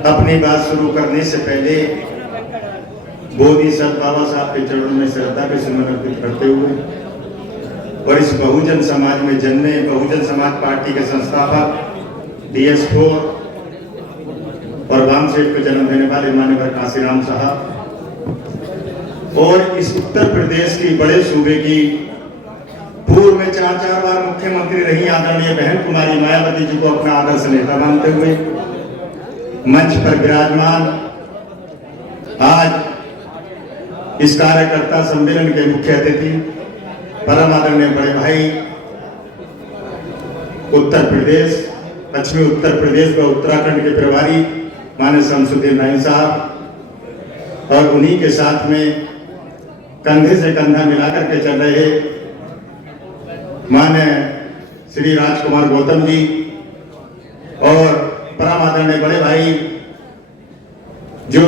अपनी बात शुरू करने से पहले बोधि सत बाबा साहब के चरणों में श्रद्धा के सुमन अर्पित करते हुए और इस बहुजन समाज में जन्मे बहुजन समाज पार्टी के संस्थापक DS4 और वामसेठ को जन्म देने वाले माननीय काशीराम साहब और इस उत्तर प्रदेश की बड़े सूबे की पूर्व में 4 बार मुख्यमंत्री रही आदरणीय बहन कुमारी मायावती जी को अपना आदर्श नेता मानते हुए मंच पर विराजमान आज इस कार्यकर्ता सम्मेलन के मुख्य अतिथि परम आदरणीय बड़े भाई उत्तर प्रदेश पश्चिमी उत्तर प्रदेश व उत्तराखंड के प्रभारी माननीय शमसुद्दीन नाइम साहब और उन्हीं के साथ में कंधे से कंधा मिलाकर के चल रहे माननीय श्री राजकुमार गौतम जी और परम आदरणीय बड़े भाई जो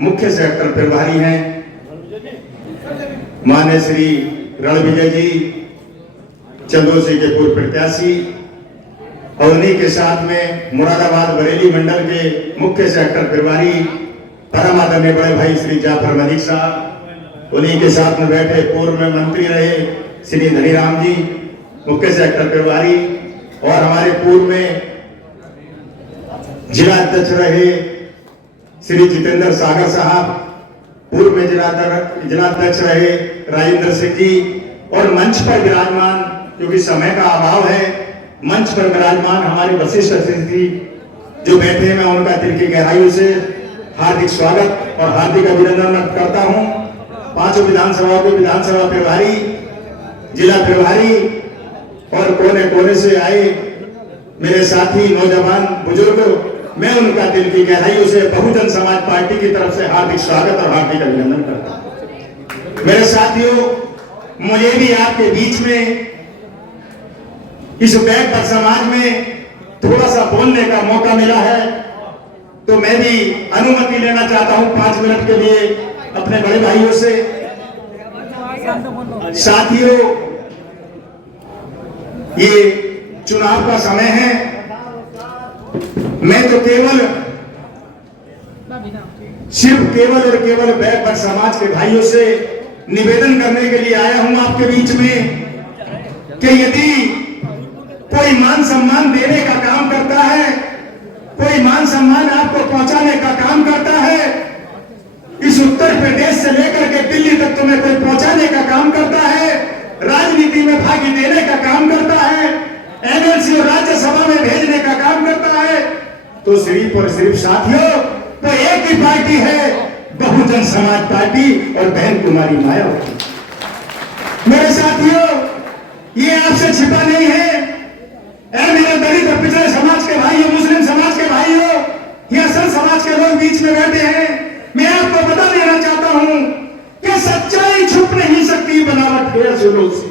मुख्य सेक्टर प्रभारी हैं माननीय श्री रणविजय जी चंदोसी के पूर्व प्रत्याशी और उन्हीं के साथ में मुरादाबाद बरेली मंडल के मुख्य सेक्टर प्रभारी परम आदरणीय बड़े भाई श्री जाफर मलिक साहब, उन्हीं के साथ में बैठे पूर्व में मंत्री रहे श्री धनीराम जी मुख्य सेक्टर प्रभारी और हमारे पूर्व में जिला अध्यक्ष रहे श्री जितेंद्र सागर साहब, पूर्व में जिला अध्यक्ष रहे राजेंद्र सिंह जी और मंच पर विराजमान क्योंकि समय का अभाव है मंच पर विराजमान हमारे वशिष्ठ अतिथि जो बैठे हैं, मैं उनका दिल की गहराइयों से हार्दिक स्वागत और हार्दिक अभिनंदन करता हूं। पांचों विधानसभाओं के विधानसभा प्रभारी, जिला प्रभारी और कोने कोने से आए मेरे साथी नौजवान बुजुर्ग, मैं उनका दिल की गहराइयों से बहुजन समाज पार्टी की तरफ से हार्दिक स्वागत और हार्दिक अभिनंदन करता हूं। मेरे साथियों, मुझे भी आपके बीच में इस बैठक समाज में थोड़ा सा बोलने का मौका मिला है तो मैं भी अनुमति लेना चाहता हूं 5 मिनट के लिए अपने बड़े भाइयों से। साथियों, ये चुनाव का समय है, मैं तो केवल और केवल बैठक समाज के भाइयों से निवेदन करने के लिए आया हूं आपके बीच में कि यदि कोई मान सम्मान देने का काम करता है, कोई मान सम्मान आपको पहुंचाने का काम करता है, इस उत्तर प्रदेश से लेकर के दिल्ली तक तुम्हें कोई पहुंचाने का काम करता है, राजनीति में भागी देने का काम करता है, MLC और राज्यसभा में भेजने का काम करता है, तो सिर्फ और सिर्फ साथियों तो एक ही पार्टी है, बहुजन समाज पार्टी और बहन कुमारी मायावती। मेरे साथियों, ये आपसे छिपा नहीं है। मेरे दलित और पिछड़े समाज के भाइयों, मुस्लिम समाज के भाइयों, ये असल समाज के लोग बीच में बैठे हैं, मैं आपको बता देना चाहता हूं कि सच्चाई छुप नहीं सकती बनावट के असूलों से,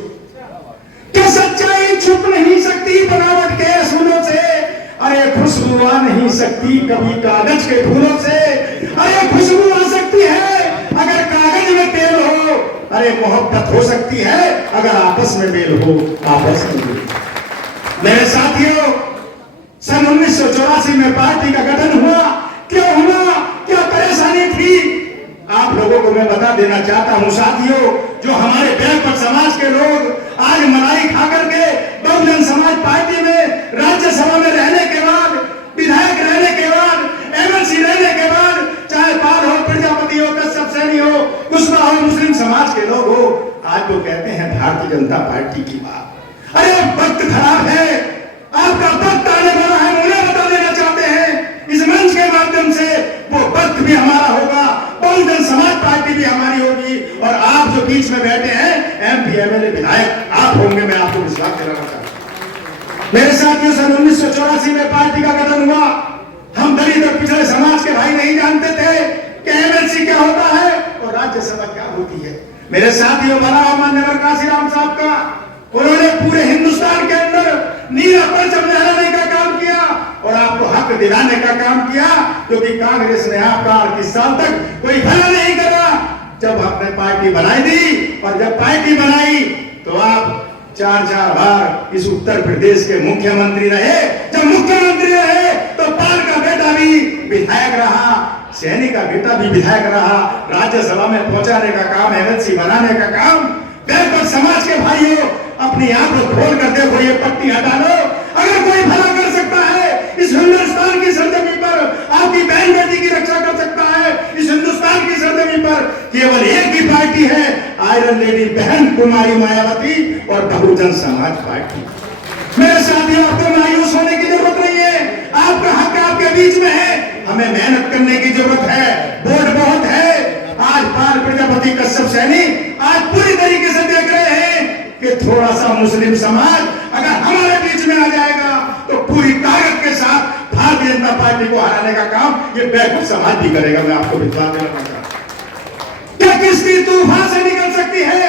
कि सच्चाई छुप नहीं सकती बनावट के असूलों से। अरे खुशबू आ नहीं सकती कभी कागज के फूलों से, अरे खुशबू आ सकती है अगर कागज में तेल हो, अरे मोहब्बत हो सकती है अगर आपस में मेल हो, आपस में। मेरे साथियों, सन 1984 में पार्टी का गठन हुआ, क्यों हुआ, क्या परेशानी थी, आप लोगों को मैं बता देना चाहता हूं। साथियों, जो हमारे बैकवर्ड समाज के लोग आज मलाई खा करके बहुजन समाज पार्टी में राज्यसभा में रहने के बाद, विधायक रहने के बाद, MLC रहने के बाद, चाहे पाल हो, प्रजापति हो, कश्यप सैनी हो, कुशवाहा हो, मुस्लिम समाज के लोग हो, आज वो कहते हैं भारतीय जनता पार्टी की बात। अरे वक्त खराब है, आपका वक्त आने वाला है, उन्हें बता देना चाहते हैं इस मंच के माध्यम से, वो वक्त भी हमारा होगा, बहुजन समाज पार्टी भी हमारी होगी और आप जो बीच में बैठे हैं MP MLA विधायक आप होंगे, मैं आपको विश्वास दिलाना चाहता हूं। मेरे साथियों, सन 1984 में पार्टी का गठन हुआ, हम दलित और पिछड़े समाज के भाई नहीं जानते थे कि MLC क्या होता है और राज्यसभा क्या होती है। मेरे साथियों, बड़ा मान्यवर काशीराम साहब का, उन्होंने पूरे हिंदुस्तान के अंदर नीला परचम लहराने का काम किया और आपको हक दिलाने का काम किया, क्योंकि कांग्रेस ने आपका 38 साल तक कोई भला नहीं करा। जब आपने पार्टी बनाई दी और जब पार्टी बनाई तो आप 4 बार इस उत्तर प्रदेश के मुख्यमंत्री रहे। जब मुख्यमंत्री रहे तो पाल का बेटा भी विधायक रहा, सैनी का बेटा भी विधायक रहा, राज्यसभा में पहुंचाने का काम, एमएलसी बनाने का काम। बैकवर्ड समाज के भाइयों, अपनी आंख को खोल कर देखो, ये पट्टी हटा लो। अगर कोई भला कर सकता है इस हिंदुस्तान की सरजमी पर, आपकी बहन बेटी की रक्षा कर सकता है इस हिंदुस्तान की सरजमी पर, केवल एक ही पार्टी है, आयरन लेडी बहन कुमारी मायावती और बहुजन समाज पार्टी। मेरे साथियों, आपको मायूस होने की जरूरत नहीं है, आपका हक आपके बीच में है। हमें मेहनत करने की जरूरत है, वोट बहुत है। आज पाल प्रजापति कश्यप सैनी आज पूरी तरीके से देख रहे हैं कि थोड़ा सा मुस्लिम समाज अगर हमारे बीच में आ जाएगा तो पूरी ताकत के साथ भारतीय जनता पार्टी को हराने का काम ये बैकवर्ड समाज भी करेगा। मैं आपको विश्वास दिलाना चाहता हूं। क्या किसकी तूफान से निकल सकती है?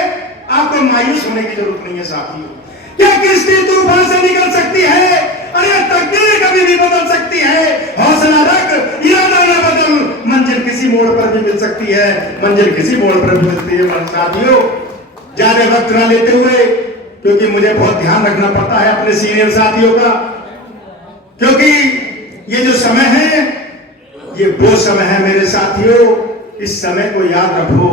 आपको मायूस होने की जरूरत नहीं है साथियों। क्या किसकी तूफान से निकल सकती है? अरे तकदीर कभी भी बदल सकती है, हौसला रख, इरादा न बदल, मंजिल किसी मोड़ पर भी मिल सकती है, मंजिल किसी मोड़ पर भी मिलती है। साथियों, ज्यादा वक्त ना लेते हुए, क्योंकि मुझे बहुत ध्यान रखना पड़ता है अपने सीनियर साथियों का, क्योंकि ये जो समय है ये वो समय है मेरे साथियों, इस समय को याद रखो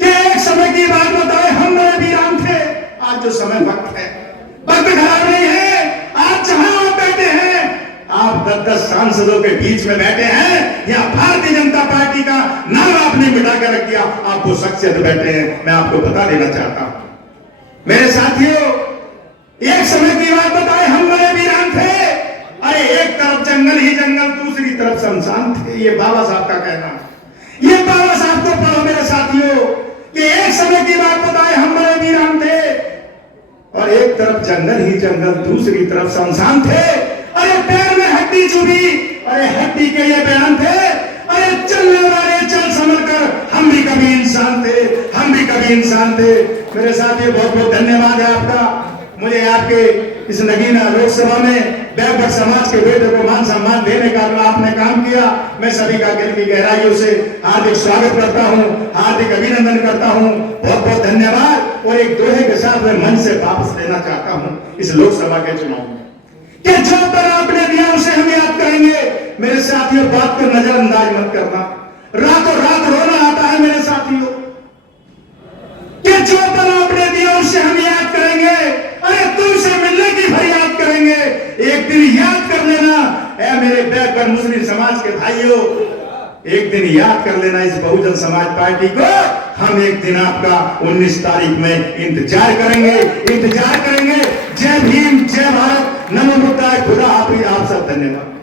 कि एक समय की बात बताए, हम बड़े वीरान थे। आज जो समय वक्त है, वक्त खराब नहीं है। आज जहां आप बैठे हैं, आप 10-10 सांसदों के बीच में बैठे हैं, या भारतीय जनता पार्टी का नाम आपने मिटा कर रख दिया, आप वो शख्सियत बैठे हैं। मैं आपको बता देना चाहता हूं मेरे साथियों, एक समय की बात बताए, हम बड़े वीरान थे। अरे एक तरफ जंगल ही जंगल, दूसरी तरफ शमशान थे। ये बाबा साहब का कहना है। ये बाबा साहब को पढ़ो मेरे साथियों कि एक समय की बात बताए, हम बड़े वीरान थे और एक तरफ जंगल ही जंगल, दूसरी तरफ शमशान थे। अरे पैर में हड्डी चुभी, अरे हड्डी के ये बयान थे। अरे चलने वाले चल समझ कर, हम भी कभी इंसान थे, हम भी कभी इंसान थे। मेरे साथियों, बहुत बहुत धन्यवाद है आपका। मुझे आपके इस नगीना लोकसभा में बैकवर्ड समाज के बेटे को मान सम्मान देने का जो आपने काम किया, मैं सभी का दिल की गहराइयों से हार्दिक स्वागत करता हूं, हार्दिक अभिनंदन करता हूं। बहुत बहुत धन्यवाद। और एक दोहे के साथ मैं मन से वापस लेना चाहता हूं इस लोकसभा के चुनाव में, कि जो पर आपने दिया उसे हम याद करेंगे। मेरे साथियों, बात को नजरअंदाज मत करना। रातों रात रोना आता है मेरे साथियों, कि जो पर आपने दिया उसे हम याद करेंगे। अरे तुमसे मिलने की फरियाद करेंगे। एक दिन याद कर लेना, ऐ मेरे बैकवर्ड मुस्लिम समाज के भाइयों, एक दिन याद कर लेना इस बहुजन समाज पार्टी को। हम एक दिन आपका 19 तारीख में इंतजार करेंगे, इंतजार करेंगे। जय भीम, जय भारत, नमो बुद्धाय, खुदा हाफिज। आप सब धन्यवाद।